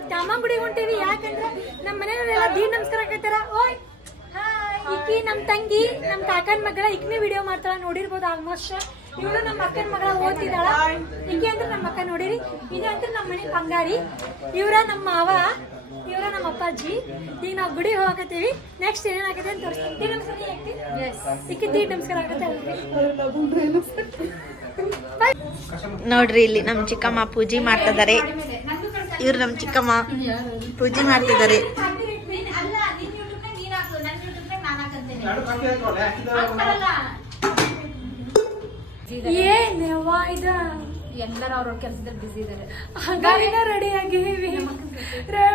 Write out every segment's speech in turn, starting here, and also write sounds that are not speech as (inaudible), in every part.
ಇವತ್ತು ದ್ಯಾಮನ್ ಗುಡಿಗೆ ಹೊಂಟೇವಿ. ಯಾಕಂದ್ರೆ ನಮ್ಮ ಮನೆಯವರೆಲ್ಲ ದೀನ್ ನಮಸ್ಕಾರ ಹಾಕತ್ತಾರ ಓಯ್ ಹಾಯ್ ಇಕ್ಕಿ ನಮ್ಮ ತಂಗಿ ನಮ್ಮ ಕಾಕನ ಮಗಳ ಇಕ್ನಿ ವಿಡಿಯೋ ಮಾಡ್ತಾಳ ನೋಡಿರ್ಬೋದು ಆಲ್ಮೋಸ್ಟ್ ಇವಳು ನಮ್ಮ ಅಕ್ಕನ ಮಗಳ ಓದ್ತಿದ್ದಾಳ. ಇಕ್ಕಿ ಅಂದ್ರೆ ನಮ್ಮ ಅಕ್ಕ ನೋಡಿರಿ ಇದು ಅಂದ್ರೆ ನಮ್ಮ ಮನೆ ಬಂಗಾರಿ. ಇವರ ನಮ್ಮ ಮಾವ ಇವರ ನಮ್ಮ ಅಪ್ಪಾಜಿ. ಈಗ ನಾವು ಗುಡಿಗೆ ಹೋಗಕತ್ತೀವಿ. ನೆಕ್ಸ್ಟ್ ಏನೇನಾಗತ್ತೆ ಅಂತ ತೋರಿಸ್ತೀನಿ. ದೀಡ್ ನಮಸ್ಕಾರ ಇಕ್ಕಿ ದೀಡ್ ನಮಸ್ಕಾರ ಆಗತ್ತೆ (laughs) ನೋಡ್ರಿ ಇಲ್ಲಿ ನಮ್ಮ ಚಿಕ್ಕಮ್ಮ ಪೂಜೆ ಮಾಡ್ತಿದ್ದಾರೆ. ಇವ್ರು ನಮ್ಮ ಚಿಕ್ಕಮ್ಮ ಪೂಜೆ ಮಾಡ್ತಿದ್ದಾರೆ. ಎಲ್ಲರೂ ಅವ್ರ ಕೆಲಸದಲ್ಲಿ ಬಿಸಿ ಇದ್ದಾರೆ ರೆಡಿ ಆಗಿವಿ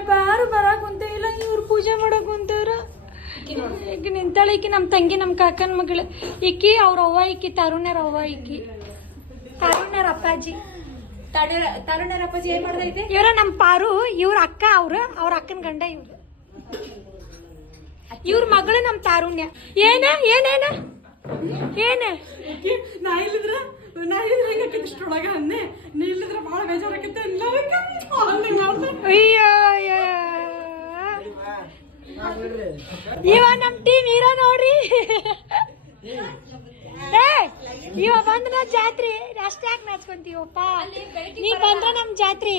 ಬಾರು, ಬರಾಕ್ ಇಲ್ಲ, ಇವ್ರು ಪೂಜೆ ಮಾಡಕ್ ಕುಂತಾರ ಈಗ ನಿಂತಾಳೆ, ಈಕಿ ನಮ್ಮ ತಂಗಿ ನಮ್ಮ ಕಾಕನ ಮಗಳು. ಈಕಿ ಅವ್ರ ಅವ್ವ, ಈಕಿ ತರುಣ್ಯರ ಅವ್ವ, ಈಕಿ. ತರುಣ್ಯರ ಅಪ್ಪಾಜಿ. ತರುಣರ ಅಪ್ಪಾಜಿ ಏನ್ ಮಾಡ್ದೈತೆ? ಇವರ ನಮ್ಮ ಪಾರು ಇವ್ರ ಅಕ್ಕ ಅವ್ರ ಅವ್ರ ಅಕ್ಕನ ಗಂಡ ಇವ್ರು. ಇವ್ರ ಮಗಳು ನಮ್ಮ ತಾರುಣ್ಯ. ಏನ ಏನೇನ ಏನ? ನಾ ಇಲ್ಲಿದ್ರ ನಾ ಇಲ್ಲಿದ್ರೆ ಹೆಂಗಾಕೈತಿ ಇಷ್ಟೊಳಗ ಅಂದೆ ನೀ ಇಲ್ಲಿದ್ರೆ ಬಹಳ ಬೇಜಾರಾಕೈತೆ ಎಲ್ಲದಕ್ಕೆ ಹಂಗೆ ಅಯ್ಯೋ ಅಯ್ಯೋ. ಇವ ನಮ್ ಟೀಮ್ ಹೀರೋ ನೋಡ್ರಿ. ಇವ ಬಂದ್ರ ಜಾತ್ರೆ. ಅಷ್ಟೇ ಯಾಕೆ ನಾಚ್ಕೊಂತೀವಪ್ಪ? ನೀ ಬಂದ್ರೆ ನಮ್ ಜಾತ್ರೆ.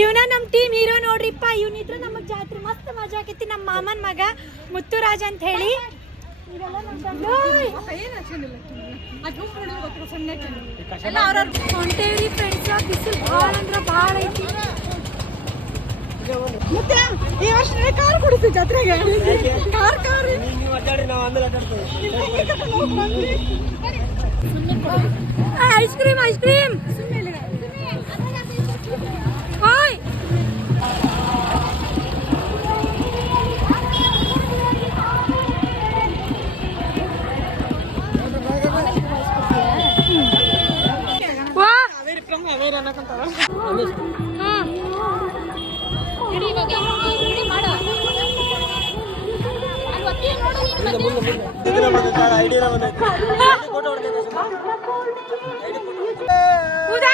ಇವನ ನಮ್ ಟೀಮ್ ಹೀರೋ ನೋಡ್ರಿಪ್ಪ. ಇವನಿದ್ರು ನಮಗ್ ಜಾತ್ರೆ. ಮಸ್ತ್ ಮಜಾ ಆಕೈತಿ. ನಮ್ಮ ಮಾಮನ್ ಮಗ ಮುತ್ತುರಾಜ್ ಅಂತ ಹೇಳಿ ಫ್ರೆಂಡ್ಸ್ ಈ ವರ್ಷ ಕಾರ್ ಕೊಡಿಸಿ ಜಾತ್ರೆಗೆ car car ice cream ice cream ಹ್ಮ್ ಉದಾ ಉದಾ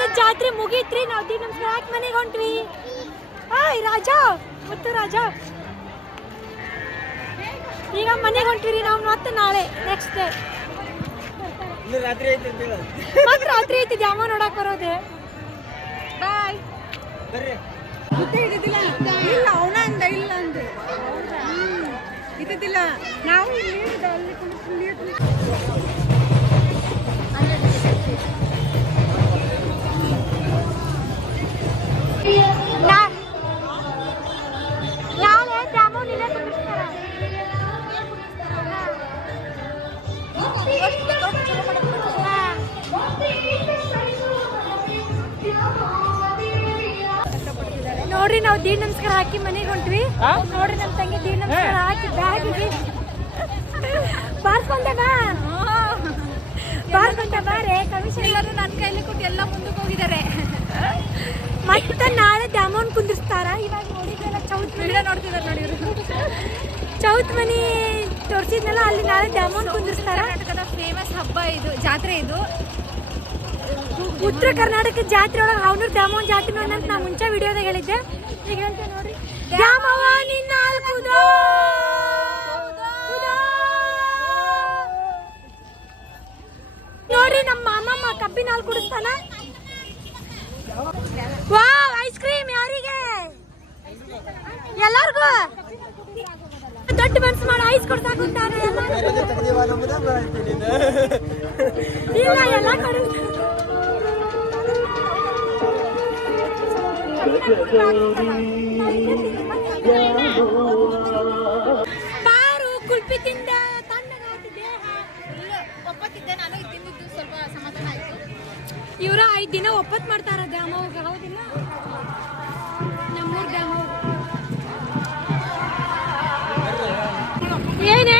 ಮುಗೀತ್ರಿ ನಾವು ದಿನ ನಮಸ್ಕಾರ ಹಾಕಿ ಮನೆಗೆ ಹೊಂಟ್ವಿ. ಹಾಯ್ ರಾಜ! ಮತ್ತು ರಾಜ? ಈಗ ಮನೆಗೆ ಹೊಂಟ್ವಿ ನಾವು ಮತ್ತೆ ನಾಳೆ ನೆಕ್ಸ್ಟ್ ಡೇ ಮತ್ತೆ ರಾತ್ರಿ ಐತಿ ಜಾಮ ನೋಡಕ್ ಬರೋದೆ. ಬಾಯ್ ಇಲ್ಲ ಅವನ ಅಂದ ಇಲ್ಲ ಅಂದ. ಇದ್ದಿದ್ದಿಲ್ಲ. ನಾವು ಇಲ್ಲಿ ಅಲ್ಲಿ ಕುಳಿತು ನಾಳೆ ಜಾಮೂನ್ ಇಲ್ಲೇ ಕುಂದಿರ್ಸ್ತಾರ. ನೋಡ್ರಿ ನಾವು ದೀಡ್ ನಮಸ್ಕಾರ ಹಾಕಿ ಮನೆಗೆ ಹೊಂಟ್ವಿ. ನೋಡ್ರಿ ನಮ್ಮ ತಂಗಿ ದೀಡ್ ನಮಸ್ಕಾರ ಹಾಕಿ ಬ್ಯಾಗ್ ಬಾರ್ಸ್ಕೊಂಡೆ ಬಾ. ಬಾರ್ಸ್ಕೊಂಡೆ ಬಾರೆ ಕಮಿಷನ್ ಎಲ್ಲರೂ ನನ್ನ ಕೈಲಿ ಕೊಟ್ಟು ಎಲ್ಲ ಮುಂದಕ್ಕೆ ಹೋಗಿದ್ದಾರೆ. ಮತ್ತೆ ನಾಳೆ ದ್ಯಾಮೋನ್ ಕುಂದಿರ್ಸ್ತಾರ. ಇವಾಗ ನೋಡಿದ್ರಲ್ಲ ಚೌತ್ ಮನಿ. ವಿಡಿಯೋ ನೋಡ್ತಿದ್ದಾರೆ ನೋಡಿ ಚೌತ್ ಮನಿ ತೋರಿಸಿದ್ನಲ್ಲ ಅಲ್ಲಿ ನಾಳೆ ದ್ಯಾಮೋನ್ ಕುಂದಿರ್ಸ್ತಾರ. ಕರ್ನಾಟಕದ ಫೇಮಸ್ ಹಬ್ಬ ಇದು ಜಾತ್ರೆ ಇದು. ಉತ್ತರ ಕರ್ನಾಟಕ ಜಾತ್ರೆ ಒಳಗೆ ಹಾವನೂರ್ ದ್ಯಾಮೋನ್ ಜಾತ್ರೆ ನೋಡ್ ಅಂತ ನಾ ಮುಂಚೆ ವಿಡಿಯೋದಾಗ ಹೇಳಿದ್ದೆ. ಈಗ ನೋಡಿ ನೋಡ್ರಿ. ದ್ಯಾಮವ್ವ ನಿನ್ನ. ನೋಡ್ರಿ ನಮ್ಮ ಮಾಮಮ್ಮ ಕಬ್ಬಿನ ಹಾಲು ಕುಡಿಸ್ತಾನ. ವಾವ್ ಐಸ್ ಕ್ರೀಮ್ ಯಾರಿಗೆ? ಎಲ್ಲರಿಗೂ? ದೊಡ್ಡ ಮನ್ಸು ಮಾಡಿ ಐಸ್ ಕೊಡ್ಸಾಕುಂತಾನೆ ಇಲ್ಲ, ಎಲ್ಲ ಬಾರು, ಕುಲ್ಪಿ ತಿಂದ ತಣ್ಣಗಾಯ್ತು ದೇಹ. ಒಪ್ಪತ್ತಿದ್ದೆ ನಾನು. ಇವ್ರ ಐದು ದಿನ ಒಪ್ಪತ್ ಮಾಡ್ತಾರ ದ್ಯಾಮವ್ಗ ಹೌದಿಲ್ಲ ನಮ್ಮೂರ್ ದ್ಯಾಮವ್ಗ ಏನೇ?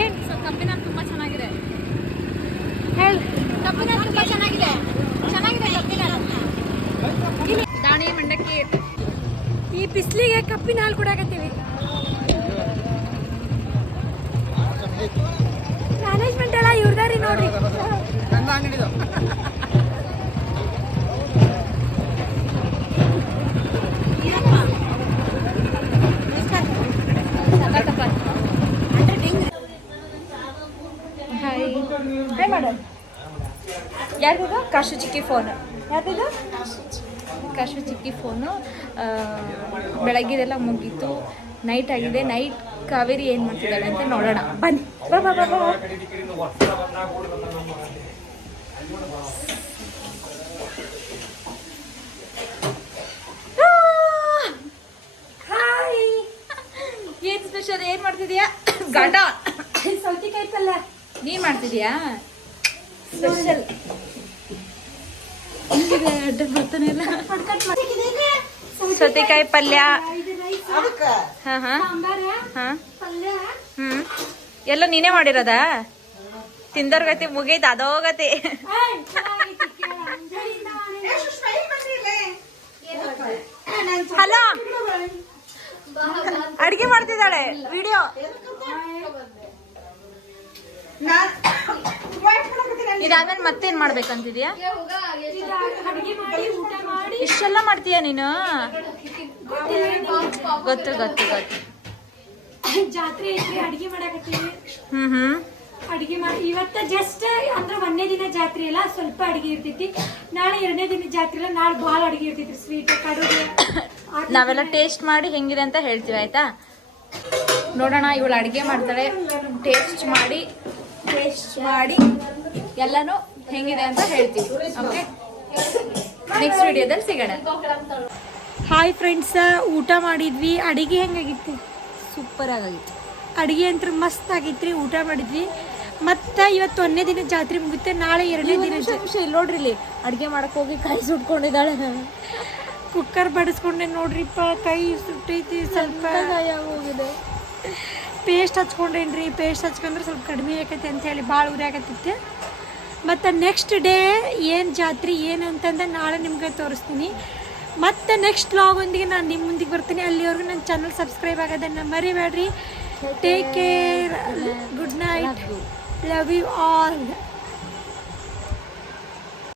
ಏನ್? ಕಬ್ಬಿನ ತುಂಬ ಚೆನ್ನಾಗಿದೆ. ಹೇಳ. ಕಬ್ಬಿನ ತುಂಬ ಚೆನ್ನಾಗಿದೆ. ಚೆನ್ನಾಗಿದೆ ಕಬ್ಬಿನ ದಾಣಿ ಮಂಡಕ್ಕಿ. ಈ ಬಿಸಿಲಿಗೆ ಕಪ್ಪಿನ ಹಾಲು ಕುಡಿಯಾಕತ್ತೀವಿ ಮ್ಯಾನೇಜ್ಮೆಂಟ್ ಎಲ್ಲ ಇವ್ರದಾರಿ ನೋಡ್ರಿ. ನನ್ನ ಅಂಗಡಿದು ಯಾರಿಗೂ ಕಾಶು ಚಿಕ್ಕಿ ಫೋನ್ ಯಾವ್ದು ಕಾಶು ಚಿಕ್ಕಿ ಫೋನು ಬೆಳಗ್ಗೆದೆಲ್ಲ ಮುಗೀತು. ನೈಟ್ ಆಗಿದೆ. ನೈಟ್ ಕಾವೇರಿ ಏನು ಮಾಡ್ತಿದ್ದಾಳೆ ಅಂತ ನೋಡೋಣ. ಬನ್ನಿ. ಬಾ ಬಾ ಬಾ ಬಾ ಹಾಯ್ ಏನು ಸ್ಪೆಷಲ್ ಏನು ಮಾಡ್ತಿದ್ಯಾ ಗಂಡ ಸೌತಿಕಾಯಿ ಪಲ್ಯ ಸ್ಪೆಷಲ್ ಹಿಂಗಿದೆ ಅಡ್ಡ ಬರ್ತಾನೆ ಇಲ್ಲ ಸೌತೆಕಾಯಿ ಪಲ್ಯ. ಇದು ರೈಸ್ ಹಾ ಹಾ. ಸಾಂಬಾರ. ಹಾ. ಪಲ್ಯ. ಹ್ಮ್. ಎಲ್ಲ ನೀನೇ ಮಾಡಿರೋದ? ತಿಂದರ್ಗತಿ ಮುಗೀತು ಅದೋ ಗತಿ ಏಯ್, ಚೆನ್ನಾಗೈತಿ ಕೇಳ. ಅಂಜಲಿಂದ ಮಾಡಿದ್ದು. ಹಲೋ. ಅಡಿಗೆ ಮಾಡ್ತಿದ್ದಾಳೆ ವಿಡಿಯೋ. ಇದಾದ್ಮೇಲೆ ಮತ್ತೇನ್ ಮಾಡ್ಬೇಕಂತಿದ್ಯಾ? ಅಡ್ಗೆ ಇಷ್ಟೆಲ್ಲ ಮಾಡ್ತೀಯ ನೀನು? ಗೊತ್ತು ಗೊತ್ತು ಗೊತ್ತು. ಜಾತ್ರೆ ಐತ್ರಿ ಅಡ್ಗೆ ಮಾಡಾಕತ್ತೀವಿ. ಹ್ಮ್ ಹ್ಮ್. ಅಡ್ಗೆ ಮಾಡಿ ಇವತ್ತ ಜಸ್ಟ್ ಅಂದ್ರೆ ಒಂದನೇ ದಿನ ಜಾತ್ರೆ ಅಲ್ಲ ಸ್ವಲ್ಪ ಅಡ್ಗೆ ಇರ್ತೈತಿ. ನಾಳೆ ಎರಡನೇ ದಿನ ಜಾತ್ರೆ ಅಲ್ಲ ನಾಳೆ ಭಾಳ ಅಡ್ಗೆ ಇರ್ತೈತಿ ಸ್ವೀಟ್ ಕಡುಗೆ ನಾವೆಲ್ಲ ಟೇಸ್ಟ್ ಮಾಡಿ ಹೆಂಗಿದೆ ಅಂತ ಹೇಳ್ತೀವಿ ಆಯ್ತಾ? ನೋಡೋಣ ಇವಳು ಅಡಿಗೆ ಮಾಡ್ತಾಳೆ. ಟೇಸ್ಟ್ ಮಾಡಿ ಟೇಸ್ಟ್ ಮಾಡಿ. ಎಲ್ಲಾನು ಹೆಂಗಿದೆ ಅಂತ ಹೇಳ್ತೀವಿ. ಓಕೆ ನೆಕ್ಸ್ಟ್ ವಿಡಿಯೋದಲ್ಲಿ ಸಿಗೋಣ. ಹಾಯ್ ಫ್ರೆಂಡ್ಸ್ ಊಟ ಮಾಡಿದ್ವಿ. ಅಡಿಗೆ ಹೆಂಗಾಗಿತ್ತು? ಸೂಪರ್ ಆಗಿತ್ತು. ಅಡಿಗೆ ಅಂತೂ ಮಸ್ತ್ ಆಗಿತ್ರಿ. ಊಟ ಮಾಡಿದ್ವಿ. ಮತ್ತೆ ಇವತ್ತು ಒಂದನೇ ದಿನ ಜಾತ್ರೆ ಮುಗುತ್ತೆ ನಾಳೆ ಎರಡನೇ ದಿನ ಇಲ್ಲಿ ನೋಡ್ರಿ ಇಲ್ಲಿ. ಅಡುಗೆ ಮಾಡಕ್ ಹೋಗಿ ಕೈ ಸುಟ್ಕೊಂಡಿದ್ದಾಳೆ. ಕುಕ್ಕರ್ ಬಡಿಸ್ಕೊಂಡೆ ನೋಡ್ರಿಪ್ಪ. ಕೈ ಸುಟ್ಟೈತಿ ಸ್ವಲ್ಪ. ಹೋಗಿದೆ ಪೇಸ್ಟ್ ಹಚ್ಕೊಂಡೇನ್ರಿ. ಪೇಸ್ಟ್ ಹಚ್ಕೊಂಡ್ರೆ ಸ್ವಲ್ಪ ಕಡಿಮೆ ಆಕೈತಿ ಅಂತ ಹೇಳಿ ಭಾಳ ಉರಿಯಾಕತ್ತಿತ್ತು ಮತ್ತು ನೆಕ್ಸ್ಟ್ ಡೇ ಏನು ಜಾತ್ರೆ ಏನು ಅಂತಂದ್ರೆ ನಾಳೆ ನಿಮಗೆ ತೋರಿಸ್ತೀನಿ. ಮತ್ತು ನೆಕ್ಸ್ಟ್ ಲಾಗೊಂದಿಗೆ ನಾನು ನಿಮ್ಮ ಮುಂದಿಗೆ ಬರ್ತೀನಿ. ಅಲ್ಲಿವರೆಗೂ ನನ್ನ ಚಾನಲ್ ಸಬ್ಸ್ಕ್ರೈಬ್ ಆಗೋದನ್ನು ಮರಿಬೇಡ್ರಿ. Take care good night love you all